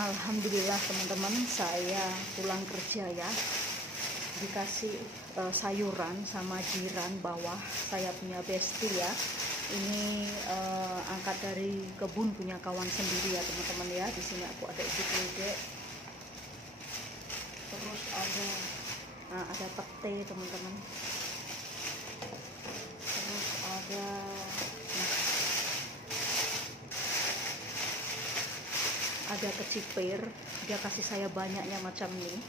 Alhamdulillah teman-teman, saya pulang kerja ya, dikasih sayuran sama jiran bawah, saya punya bestie ya. Ini angkat dari kebun punya kawan sendiri ya teman-teman ya. Di sini aku ada isi keledek, terus ada pete teman-teman, terus ada kecipir, dia kasih saya banyaknya macam ini.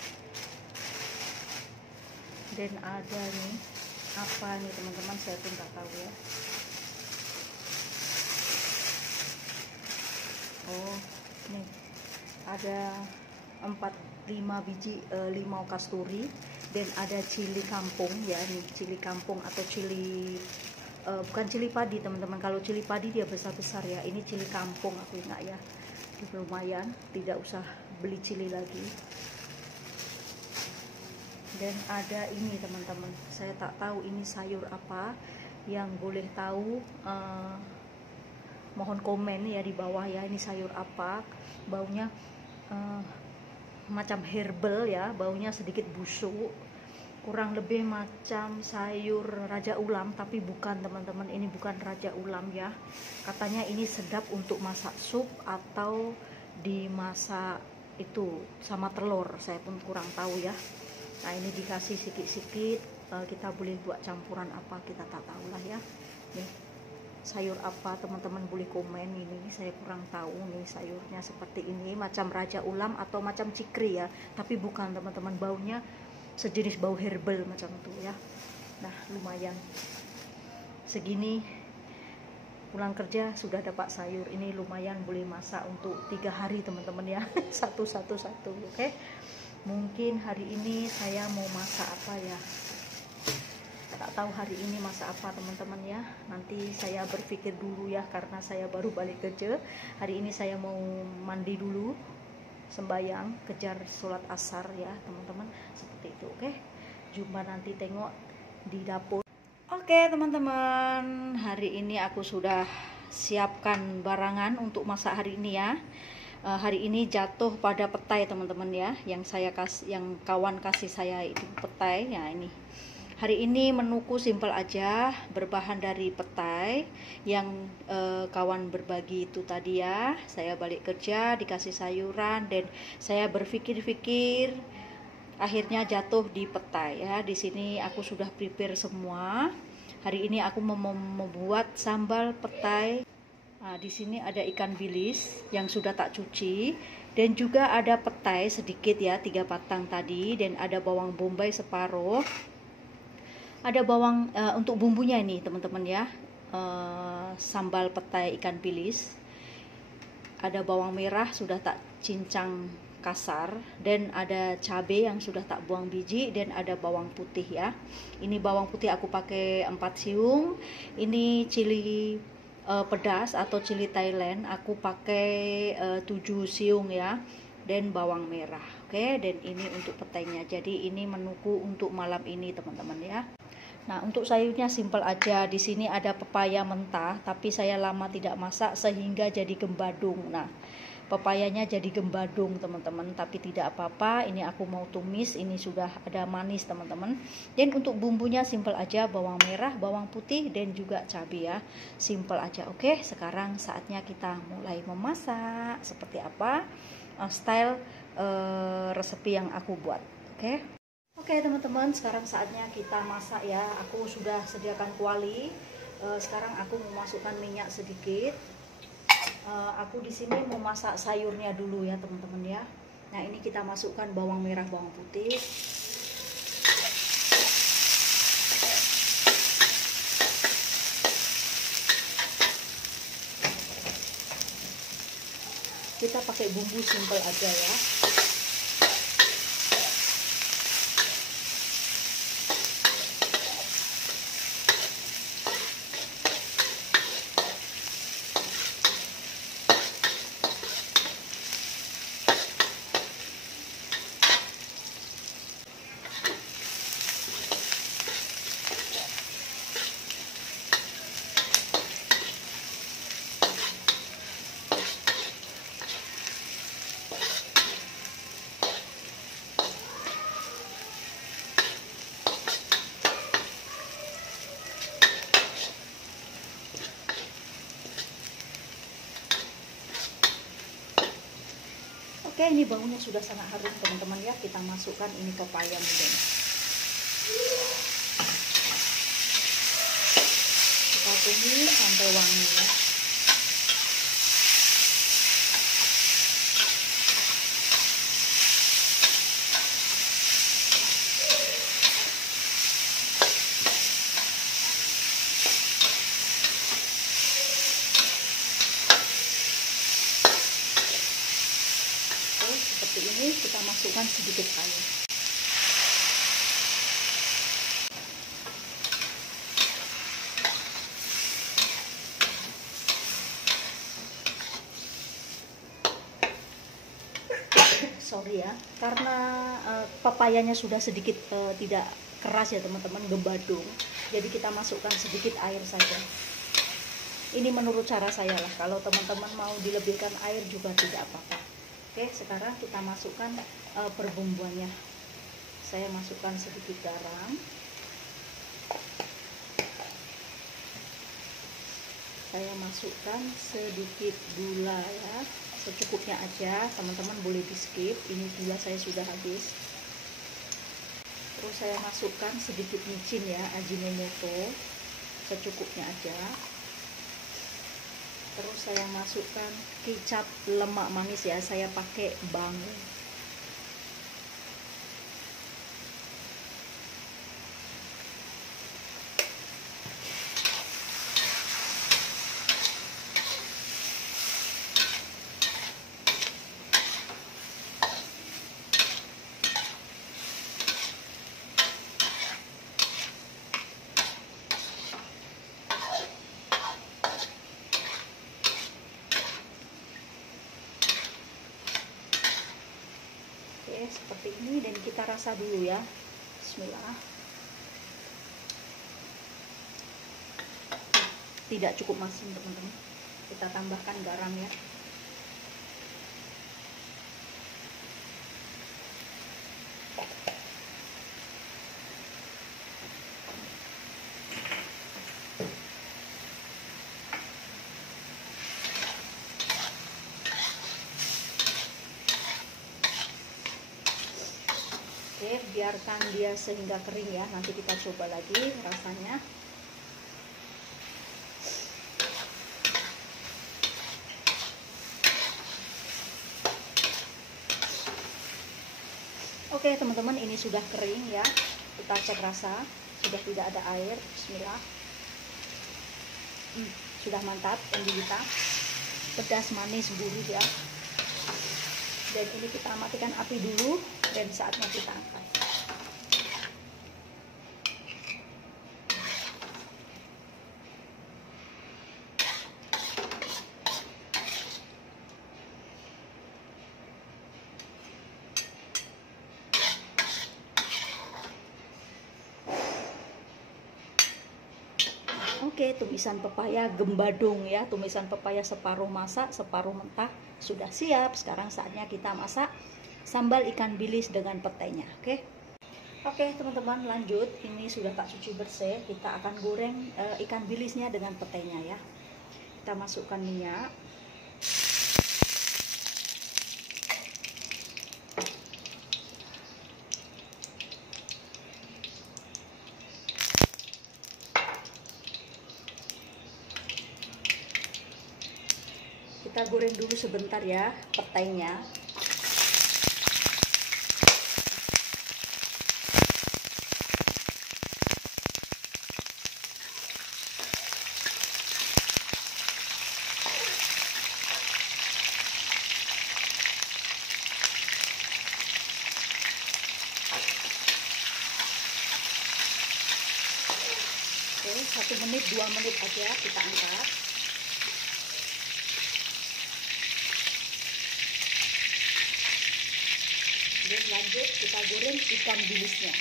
Dan ada nih, apa nih teman-teman, saya pun tak tahu ya. Oh nih, ada 4-5 biji limau kasturi, dan ada cili kampung ya, nih cili kampung atau cili bukan cili padi teman-teman. Kalau cili padi dia besar-besar ya, ini cili kampung aku ingat ya. Lumayan, tidak usah beli cili lagi. Dan ada ini teman-teman, saya tak tahu ini sayur apa. Yang boleh tahu mohon komen ya di bawah ya, ini sayur apa. Baunya macam herbal ya, baunya sedikit busuk, kurang lebih macam sayur raja ulam, tapi bukan teman-teman, ini bukan raja ulam ya. Katanya ini sedap untuk masak sup atau dimasak itu sama telur, saya pun kurang tahu ya. Nah ini dikasih sikit-sikit, kita boleh buat campuran apa kita tak tahu lah ya. Nih sayur apa teman-teman boleh komen, ini saya kurang tahu nih sayurnya seperti ini, macam raja ulam atau macam cikri ya, tapi bukan teman-teman, baunya sejenis bau herbal macam itu ya. Nah lumayan, segini pulang kerja sudah dapat sayur ini, lumayan boleh masak untuk 3 hari teman-teman ya. satu. Oke, mungkin hari ini saya mau masak apa ya, tak tahu hari ini masak apa teman-teman ya. Nanti saya berpikir dulu ya, karena saya baru balik kerja. Hari ini saya mau mandi dulu, sembayang, kejar sholat asar ya teman-teman, seperti itu. Oke, jumpa nanti tengok di dapur. Oke teman-teman, hari ini aku sudah siapkan barangan untuk masak hari ini ya. Hari ini jatuh pada petai teman-teman ya, yang kawan kasih saya itu petai ya. Ini hari ini menuku simpel aja, berbahan dari petai yang kawan berbagi itu tadi ya. Saya balik kerja dikasih sayuran, dan saya berpikir-pikir akhirnya jatuh di petai ya. Di sini aku sudah prepare semua. Hari ini aku mau membuat sambal petai. Nah, di sini ada ikan bilis yang sudah tak cuci, dan juga ada petai sedikit ya, 3 batang tadi, dan ada bawang bombay separuh. Ada bawang untuk bumbunya ini teman-teman ya, sambal petai ikan bilis. Ada bawang merah sudah tak cincang kasar, dan ada cabai yang sudah tak buang biji, dan ada bawang putih ya. Ini bawang putih aku pakai 4 siung. Ini cili pedas atau cili Thailand aku pakai 7 siung ya, dan bawang merah. Oke, dan ini untuk petainya. Jadi ini menuku untuk malam ini teman-teman ya. Nah untuk sayurnya simpel aja. Di sini ada pepaya mentah, tapi saya lama tidak masak sehingga jadi gembadung. Nah pepayanya jadi gembadung teman-teman, tapi tidak apa-apa. Ini aku mau tumis, ini sudah ada manis teman-teman. Dan untuk bumbunya simpel aja, bawang merah, bawang putih, dan juga cabai ya, simpel aja. Oke, sekarang saatnya kita mulai memasak. Seperti apa style resepi yang aku buat. Oke teman-teman, sekarang saatnya kita masak ya. Aku sudah sediakan kuali. Sekarang aku mau masukkan minyak sedikit. Aku di sini mau masak sayurnya dulu ya teman-teman ya. Nah ini kita masukkan bawang merah, bawang putih. Kita pakai bumbu simpel aja ya. Oke, ini baunya sudah sangat harum teman-teman ya. Kita masukkan ini pepaya mudanya. Kita tumis sampai wangi ya. Seperti ini, kita masukkan sedikit air. Sorry ya, karena papayanya sudah sedikit tidak keras ya teman-teman, gebadung. Jadi kita masukkan sedikit air saja. Ini menurut cara saya lah. Kalau teman-teman mau dilebihkan air juga tidak apa-apa. Oke, sekarang kita masukkan perbumbuannya. Saya masukkan sedikit garam. Saya masukkan sedikit gula ya, secukupnya aja. Teman-teman boleh di skip. Ini gula saya sudah habis. Terus saya masukkan sedikit micin ya, Ajinomoto, secukupnya aja. Terus saya masukkan kecap lemak manis ya, saya pakai Bangu. Oke, seperti ini, dan kita rasa dulu ya. Bismillah. Tidak cukup masin teman-teman, kita tambahkan garam ya. Oke, biarkan dia sehingga kering ya. Nanti kita coba lagi rasanya. Oke teman-teman, ini sudah kering ya. Kita cek rasa, sudah tidak ada air. Bismillah. Sudah mantap ini kita. Pedas, manis, gurih ya. Dan ini kita matikan api dulu, dan saatnya kita angkat. Oke, tumisan pepaya gembadung ya, tumisan pepaya separuh masak, separuh mentah sudah siap. Sekarang saatnya kita masak sambal ikan bilis dengan petainya. Oke teman-teman, lanjut. Ini sudah tak cuci bersih. Kita akan goreng ikan bilisnya dengan petainya ya. Kita masukkan minyak. Kita goreng dulu sebentar ya petainya. Oke, 1 menit 2 menit aja kita angkat. Dan lanjut kita goreng ikan bilisnya.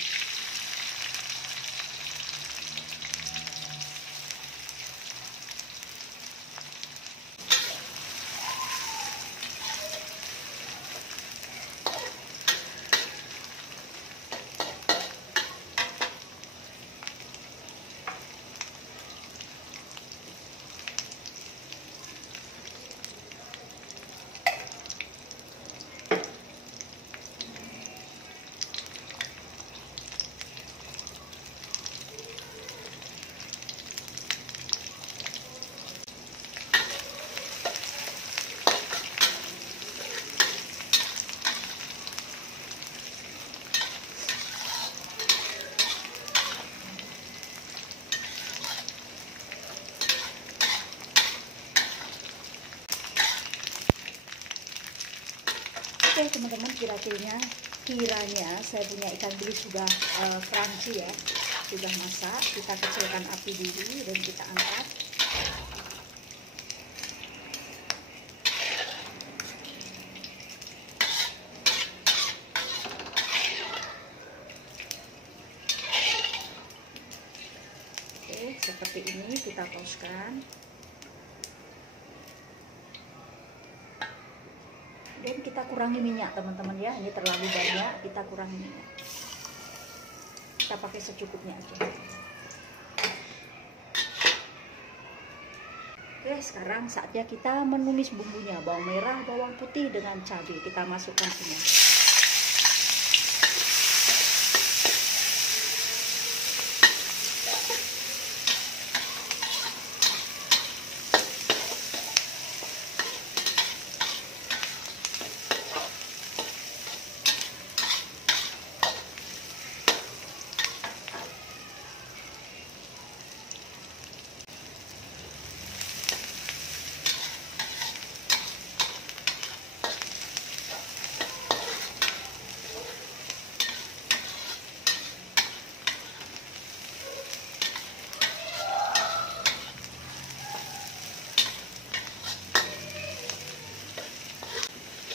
Oke teman-teman, kiranya saya punya ikan bilis sudah crunchy ya, sudah masak. Kita kecilkan api dulu dan kita angkat. Oke, seperti ini kita toskan. Dan kita kurangi minyak teman-teman ya, ini terlalu banyak, kita kurangi minyak. Kita pakai secukupnya aja. Oke, sekarang saatnya kita menumis bumbunya. Bawang merah, bawang putih dengan cabai kita masukkan semua.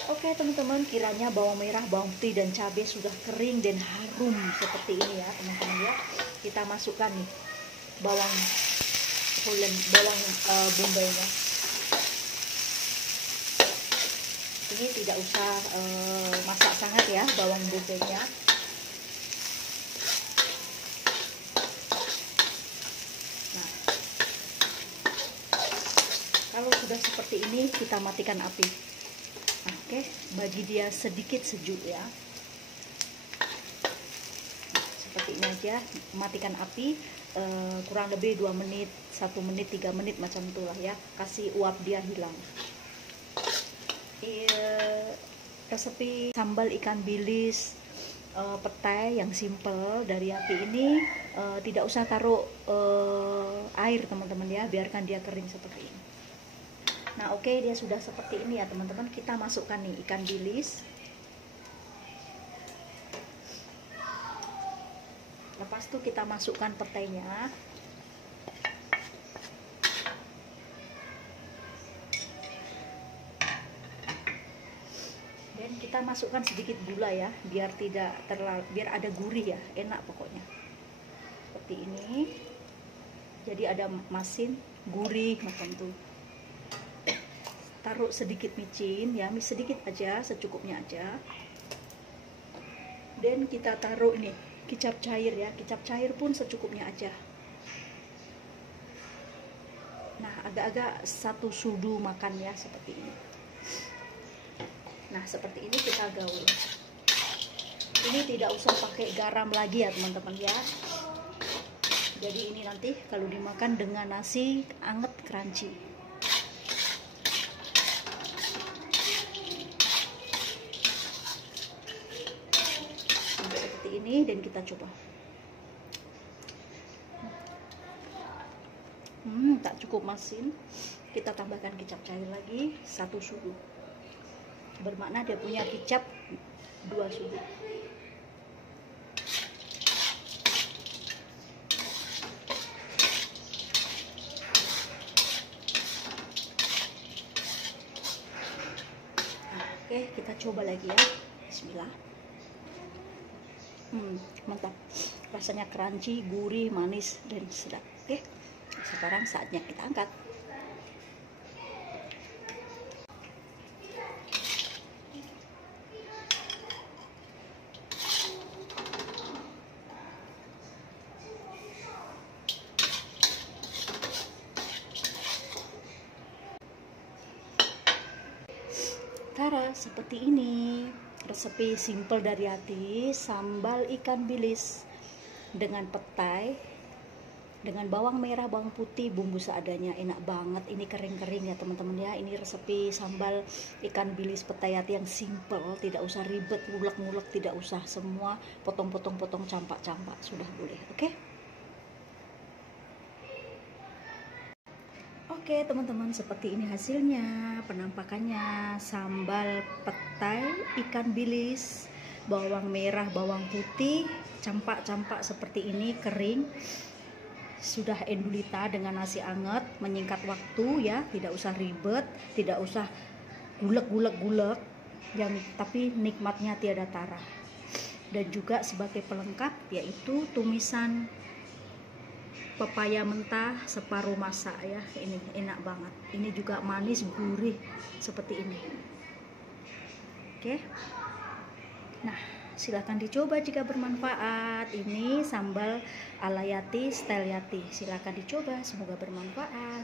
Oke teman-teman, kiranya bawang merah, bawang putih dan cabai sudah kering dan harum seperti ini ya teman-teman ya. Kita masukkan nih bawang bombaynya. Ini tidak usah masak sangat ya bawang bombaynya. Nah, kalau sudah seperti ini kita matikan api. Oke, bagi dia sedikit sejuk ya. Seperti ini aja, matikan api kurang lebih 2 menit, 1 menit, 3 menit macam itulah ya. Kasih uap dia hilang. Resepi sambal ikan bilis petai yang simple dari api ini tidak usah taruh air teman-teman ya, biarkan dia kering seperti ini. Nah oke, dia sudah seperti ini ya teman-teman. Kita masukkan nih ikan bilis. Lepas itu kita masukkan petainya. Dan kita masukkan sedikit gula ya, biar ada gurih ya, enak pokoknya. Seperti ini. Jadi ada masin, gurih macam tuh. Taruh sedikit micin ya, sedikit aja, secukupnya aja. Dan kita taruh ini kicap cair ya, kicap cair pun secukupnya aja. Nah agak-agak 1 sudu makan ya, seperti ini. Nah seperti ini kita gaul. Ini tidak usah pakai garam lagi ya teman-teman ya. Jadi ini nanti kalau dimakan dengan nasi anget crunchy. Ini dan kita coba. Tak cukup masin, kita tambahkan kicap cair lagi 1 sudu. Bermakna dia punya kicap 2 sudu. Oke, kita coba lagi ya. Bismillah. Mantap, rasanya crunchy, gurih, manis dan sedap. Oke, sekarang saatnya kita angkat. Tara, seperti ini resepi simple dari hati, sambal ikan bilis dengan petai, dengan bawang merah, bawang putih, bumbu seadanya, enak banget. Ini kering-kering ya teman-teman ya. Ini resepi sambal ikan bilis petai hati yang simple, tidak usah ribet, ngulek-ngulek, tidak usah, semua potong-potong-potong, campak-campak, sudah boleh. Oke. Oke teman-teman, seperti ini hasilnya, penampakannya. Sambal petai ikan bilis, bawang merah, bawang putih, campak-campak seperti ini, kering. Sudah endulita dengan nasi anget, menyingkat waktu ya, tidak usah ribet, tidak usah gulek-gulek, tapi nikmatnya tiada tara. Dan juga sebagai pelengkap yaitu tumisan pepaya mentah separuh masak ya, ini enak banget. Ini juga manis gurih seperti ini. Oke, nah silahkan dicoba jika bermanfaat. Ini sambal ala Yati, style Yati, silahkan dicoba, semoga bermanfaat.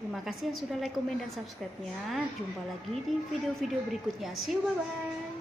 Terima kasih yang sudah like, komen, dan subscribe-nya. Jumpa lagi di video-video berikutnya. See you, bye-bye.